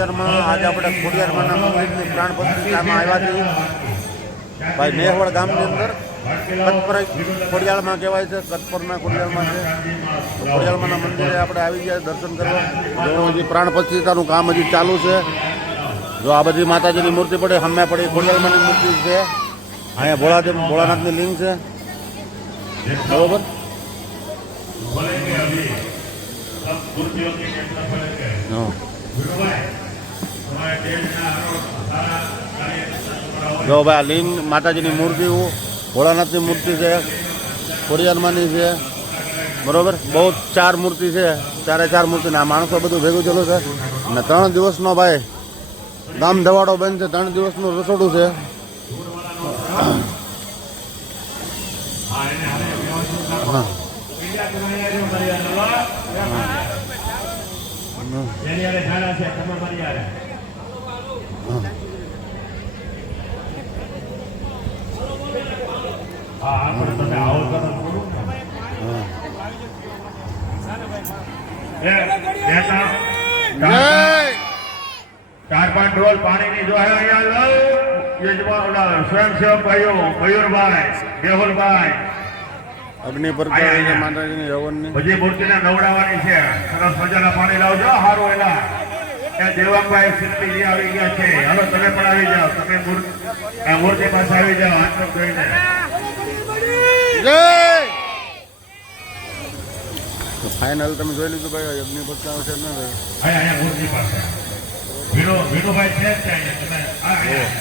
ખોડિયારમાં આજે આપણે ખોડિયારમાંના મંદિરની પ્રાણ પ્રતિષ્ઠામાં આવ્યા છીએ. ભાઈ મેહવડ ગામની અંદર કચ્છપર ખોડિયાળમાં કહેવાય છે કચ્છપરના ખોડિયાળમાં છે. ખોડિયાળમાંના મંદિરે આપણે આવી ગયા દર્શન કરવા. જો હજી પ્રાણ પ્રતિષ્ઠાનું કામ હજી ચાલુ છે. જો આ બધી માતાજીની મૂર્તિ પડે હમે પડી ખોડિયાળમાંની મૂર્તિ છે. અહીંયા ભોળા ભોળાનાથની લિંગ છે. બરોબર? હા. જો ભાઈ આ માતાજીની મૂર્તિ ભોળાનાથની મૂર્તિ છે ખોડિયારમાંની છે, બરોબર? બહુ ચાર મૂર્તિ છે, ચારે ચાર મૂર્તિ આ માણસો બધું ભેગું થયેલું છે. અને ત્રણ દિવસનો ભાઈ ગામ ધવાડો બંધ છે, ત્રણ દિવસનું રસોડું છે. હા. ચાર પાંચ ડોલ પાણીની જો અહીંયા યજમાન સ્વયંસેવક ભાઈઓ મયુરભાઈ મેહુલભાઈ અગ્નિ પર માતાજીની હવનની પછી મૂર્તિને નવડાવવાની છે. સરસ મજાના પાણી લાવજો. સારું એલા. એ દેવાંગભાઈ શિલ્પીજી આવી ગયા છે. હાલો તમે પણ આવી જાઓ. તમે મૂર્તિ પાસે આવી જાઓ હાથ પગ ફાઇનલ તમે જોઈ લીધું ભાઈ અગ્નિ પર છે ને ભાઈ. અહીંયા અહીંયા મૂર્તિ પાસે. વિનો વિનોભાઈ છે જ તમે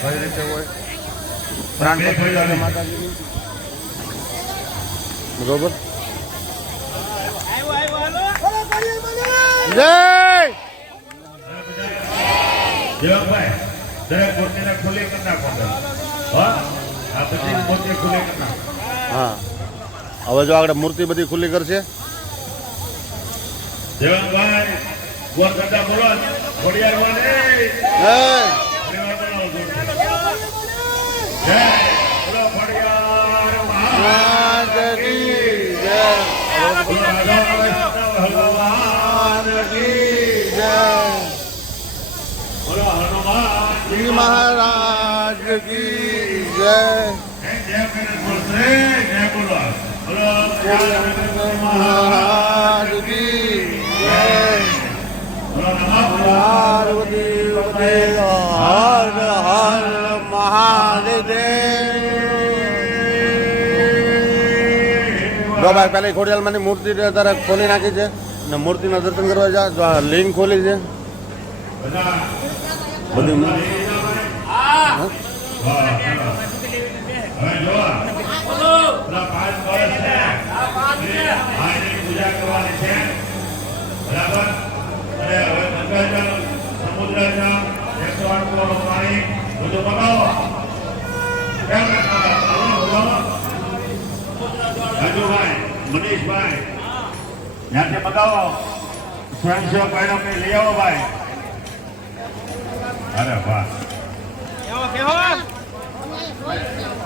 કઈ રીતે હોય? પ્રાણ છે માતાજીની. બરોબર? જય! દેવાંગભાઈ દરેક મૂર્તિને ખુલ્લી કરી નાખો. હા? આ બધી મૂર્તિ ખુલ્લી કરી નાખો. હા. હવે જો આગળ મૂર્તિ બધી ખુલ્લી કરશે. દેવાંગભાઈ ગોળ ગड्ढा બોલો ખોડિયારમાં નહીં. જય પરિવાર બનાવો જોરથી. જય બોલો ખોડિયાર મહા. માતાજી જય બોલો રાધા ભગવાન કી. જય બોલો હનુમાન શ્રી મહારાજ કી જય. મહારાજ કી જય. પાર્વતી હર હર મહાદેવ. બાબા પેલી ખોડિયાલમાંની મૂર્તિ અત્યારે ખોલી નાખી છે ને મૂર્તિના દર્શન કરવા જા લિંક ખોલી છે. બધા મનીષભાઈ ત્યાંથી બતાવો સ્વયંસેવક કંઈ લઈ આવો ભાઈ અરે વાહ ચાલો બદલો બદલો હાલો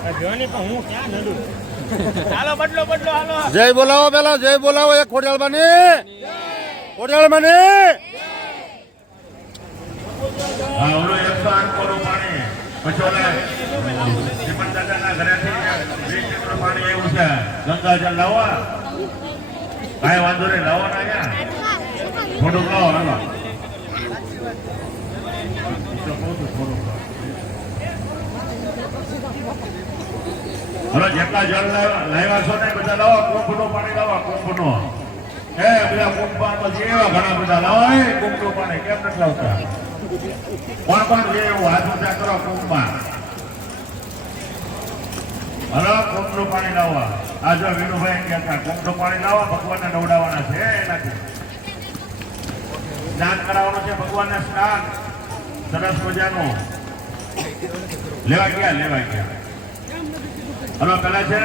જય બોલાવો પેલા જય બોલાવો એક ખોડિયાલમાંની બની હા બની ગંગાજળ લાવવા કાંઈ વાંધો નહીં લાવો ને અહીંયા. થોડુંક લાવો હાલો. હલો જેટલા જળ લાવ્યા છો ને બધા લાવો, કુંભનું પાણી લાવો, કુંભનું. એ બધા કુંભમાં તો જે એવા ઘણા બધા લાવો એ કુંભનું પાણી કેમ નથી લાવતા? કોણ કોણ છે એવું હાથ ઊંચા કરો કુંભમાં. હલો, કુંભનું પાણી લાવવા આ જો વિનુભાઈ કહેતા, કુંભનું પાણી લાવવા ભગવાનને નવડાવવાના છે એનાથી. સ્નાન કરાવવાનું છે ભગવાનને સ્નાન. સરસ મજાનું. લેવા ગયા લેવા ગયા. હલો પેલા છે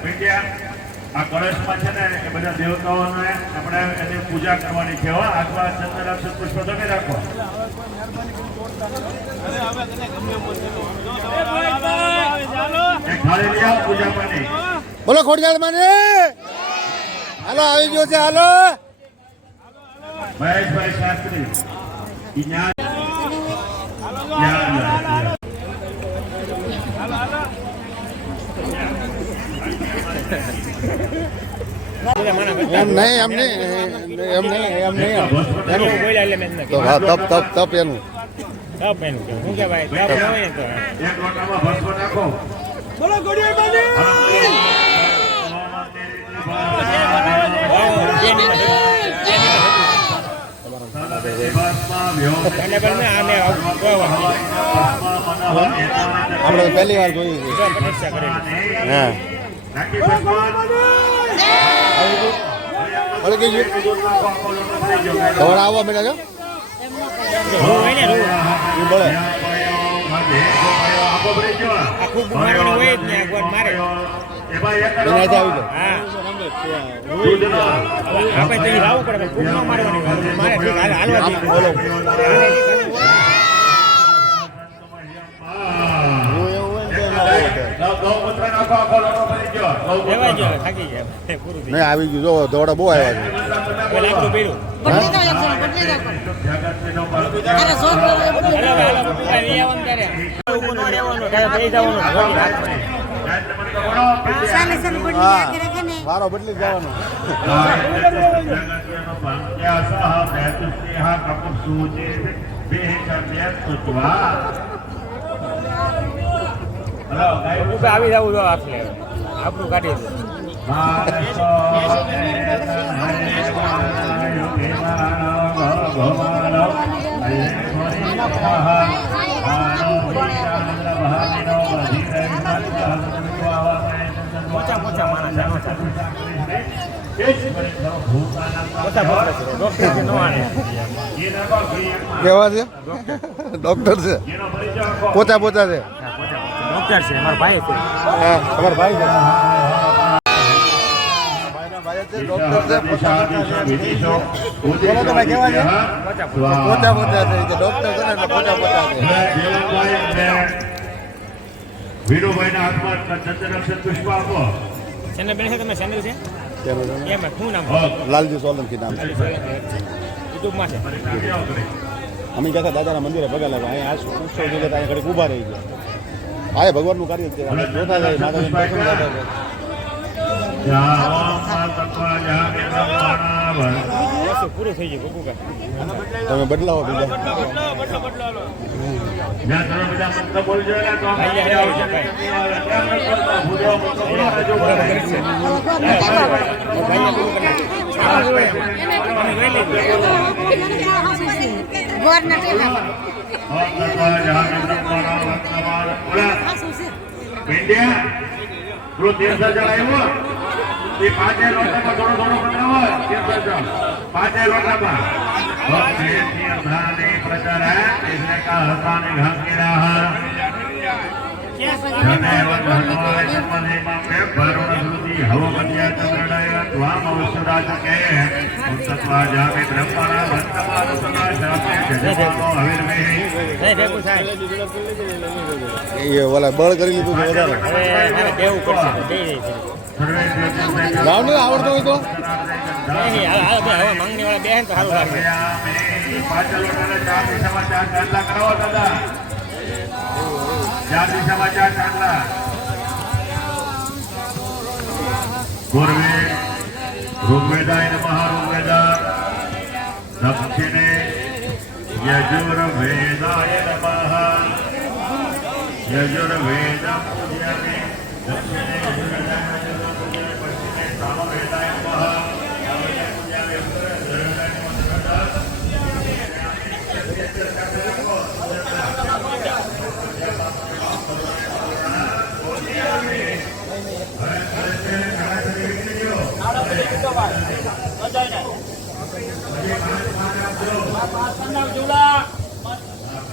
પીંડિયા આ કળશમાં છે ને એ બધા દેવતાઓને આપણે એની પૂજા કરવાની છે હો. હાથમાં ચંદ્ર અક્ષર પુષ્પ તમે રાખો. પૂજા પાણી. બોલો ખોડિયાલમાંની હાલો આવી ગયો છે હાલો. મહેશભાઈ શાસ્ત્રી. ઈ એમ નહીં એમ નહીં એમ નહીં એમ નહીં એનું બોલ્યા એટલે મેં તો હા તપ તપ તપ એનું. તપ એનું શું કહેવાય તપ ન હોય તો. એક લોટામાં ભસ્મ નાખો. બોલો ગોડિયા બાજી અને પણ ના આને કોઈ વાત આપણે પહેલી વાર જોયું છે. હા. ધોળ આવવા માંડ્યા છો? બળે આ ખૂબ મારવાની હોય જ ને મારે આપણે તો પડે. મારે હાલવા આમ દે. બોલો આને હું એવું હોય ને તો એમાં હોય છે. લેવાય ગયો થાકી ગયા પૂરું થઈ નહીં આવી ગયું જો ધોળા બહુ આવ્યા છે ગયું લાગતું પીડું બદલી દો એક જણ, બદલી દો. અરે સો રૂપિયા બદલી દો. હાલો, હાલો, બધા લઈ આવવાનું ત્યારે. ઊભું ન રહેવાનું, ત્યારે બેસી જવાનું, ઘોડી રાખવાની. આવી ગયું જો દોડા બહુ આવ્યા છે. વારો બદલી જવાનો. આવી જવું જો આપણે. આપણું કાઢી કેવા છે? ડોક્ટર છે? પોતા પોતા છે? ડોક્ટર છે અમારા ભાઈ છે. હા અમારા ભાઈ છે. ભાઈના ભાઈ છે ડોક્ટર છે પોતા પોતા છે બોલો તો કેવા છે? પોતા પોતા છે ડોક્ટર છે ને પોતા પોતા છે વીરુભાઈના હાથમાં ચંદ્રરક્ષક પુષ્પ આપો. ચેનલ બેન છે તમે ચેનલ છે? એમાં શું નામ? લાલજી સોલંકી નામ યુટ્યુબમાં છે. અમે ગયા હતા દાદાના મંદિરે ભગા લાગ્યા અહીંયા આ ઉત્સવ જોઈએ તો અહીંયા ઘડીક ઊભા રહી ગયા. આ એ ભગવાનનું કાર્ય છે. જોતા જાય માતાજીનું તમે બદલાવો બીજા. બદલો બદલો હાલો એ પાંચે લોટામાં થોડો થોડો બનાવો તીર્થ જળ પાંચે લોટામાં ભક્તિ તીર્થાને પ્રચાર એટલે કા હતાને ઘાંકીરા જને વંદનવાય સંપદેમાં મે ભરુણ શ્રુતિ હવ કન્યા ચંદ્રડય ત્વામ અવસરાજ કે. ઉત્તત્વા જામે બ્રહ્મણા વર્તમાન સદા એ ઓલા બળ કરી લીધું છે વધારે. હવે મારે દેવું પડશે. દઈ દઈ છે સર્વે દેવતા ગામ ને આવડતો હોય તો પૂર્વે ઋગ્વેદાય નમઃ ઋગ્વેદા దక్షిణే యజుర్వేదాయ నమ. యజుర్వేద దక్షిణే.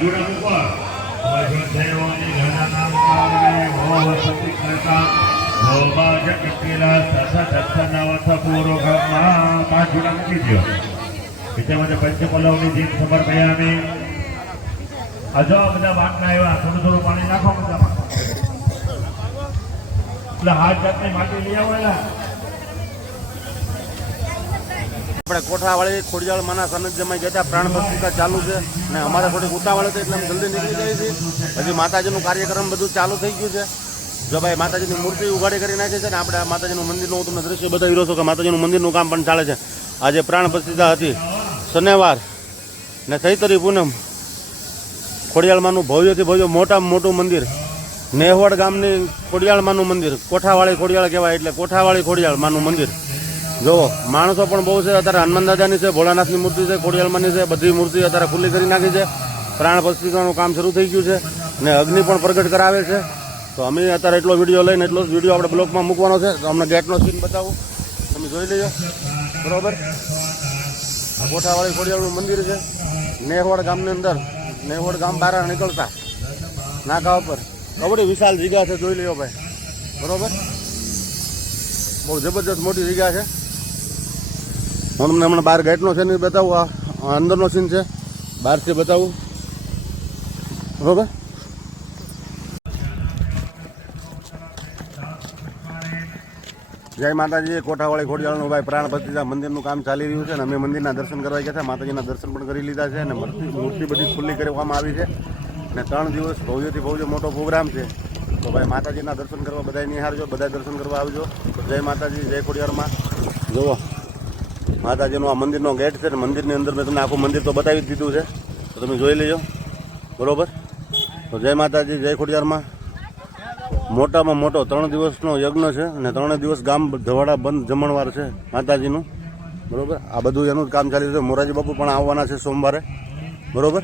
જોડા ઉપર વજુદેવોની ઘણા નામ કારણે ભોવ સતી કરતા ભોમાં જગ કિલા સસ પાંચ જોડા મૂકી વિદ્યામાં પંચપલ્લવની જીત ખબર પયામી હજો આ બધા બાટલા આવ્યા. થોડું થોડું પાણી નાખો બધા એટલે હાથ જાતની માટી લઈ આવો એલા. આપણે કોઠાવાળી, ખોડિયાળ, માના સાનિધ્યમાં ગયા હતા. પ્રાણ પ્રતિષ્ઠા ચાલુ છે. અને અમારે થોડીક ઉતાવળ હતી એટલે અમે જલ્દી નીકળી જાય છે પછી માતાજીનું કાર્યક્રમ બધું ચાલુ થઈ ગયું છે. જો ભાઈ માતાજીની મૂર્તિ ઉગાડી કરી નાખી છે ને આપણે માતાજીનું મંદિરનું હું તમને દ્રશ્ય બતાવી રહ્યો છું કે માતાજીનું મંદિરનું કામ પણ ચાલે છે. આજે પ્રાણ પ્રતિષ્ઠા હતી. શનિવાર ને ચૈતરી પૂનમ ખોડિયાળમાંનું ભવ્યથી ભવ્ય મોટામાં મોટું મંદિર. નેહવડ ગામની ખોડિયાળમાંનું મંદિર. કોઠાવાળી ખોડિયાળ કહેવાય એટલે કોઠાવાળી ખોડિયાળમાંનું મંદિર. જુઓ, માણસો પણ બહુ છે. અત્યારે હનુમાન દાદાની છે, ભોળાનાથની મૂર્તિ છે ખોડિયાળમાંની છે, બધી મૂર્તિ અત્યારે ખુલ્લી કરી નાખી છે. પ્રાણ પત્રિકાનું કામ શરૂ થઈ ગયું છે ને અગ્નિ પણ પ્રગટ કરાવે છે. તો અમે અત્યારે એટલો વીડિયો લઈને એટલો જ વીડિયો આપણે બ્લોગમાં મૂકવાનો છે. તો અમને ગેટનો સીન બતાવું. તમે જોઈ લેજો. બરોબર? કોઠાવાળી ખોડિયાળનું મંદિર છે. નેહવાડ ગામની અંદર. નેહવાડ ગામ બહાર નીકળતા. નાકા ઉપર. કવડી વિશાળ જગ્યા છે, જોઈ લ્યો ભાઈ. બરોબર? બહુ જબરજસ્ત મોટી જગ્યા છે. હું તમને હમણાં બહાર ગેટનો છે નહીં બતાવું. આ આ અંદરનો સીન છે. બહારથી બતાવું. બરોબર? જય માતાજી, કોઠાવાળી ખોડિયાળનું ભાઈ પ્રાણ પ્રતિષ્ઠા મંદિરનું કામ ચાલી રહ્યું છે અને અમે મંદિરના દર્શન કરવા ગયા છે. માતાજીના દર્શન પણ કરી લીધા છે અને મૂર્તિ બધી ખુલ્લી કરવામાં આવી છે. અને ત્રણ દિવસ ભવ્યથી ભવ્ય મોટો પ્રોગ્રામ છે. તો ભાઈ માતાજીના દર્શન કરવા બધા નિહાળજો બધા દર્શન કરવા આવજો. જય માતાજી, જય ખોડિયારમાં. જુઓ, માતાજીનું આ મંદિરનો ગેટ છે મંદિરની અંદર મેં તમને આખું મંદિર તો બતાવી દીધું છે. તો તમે જોઈ લેજો. બરોબર? તો જય માતાજી, જય ખોડિયારમાં. મોટામાં મોટો ત્રણ દિવસનો યજ્ઞ છે અને ત્રણે દિવસ ગામ ધવાડા બંધ જમણવાર છે માતાજીનું. બરોબર? આ બધું એનું જ કામ ચાલી રહ્યું છે. મોરાજી બાપુ પણ આવવાના છે સોમવારે. બરોબર?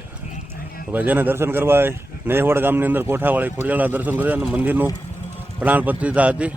ભાઈ જેને દર્શન કરવા નેહવડ ગામની અંદર કોઠાવાળી ખોડિયાળના દર્શન કર્યા અને મંદિરનું પ્રાણ પ્રતિષ્ઠા હતી.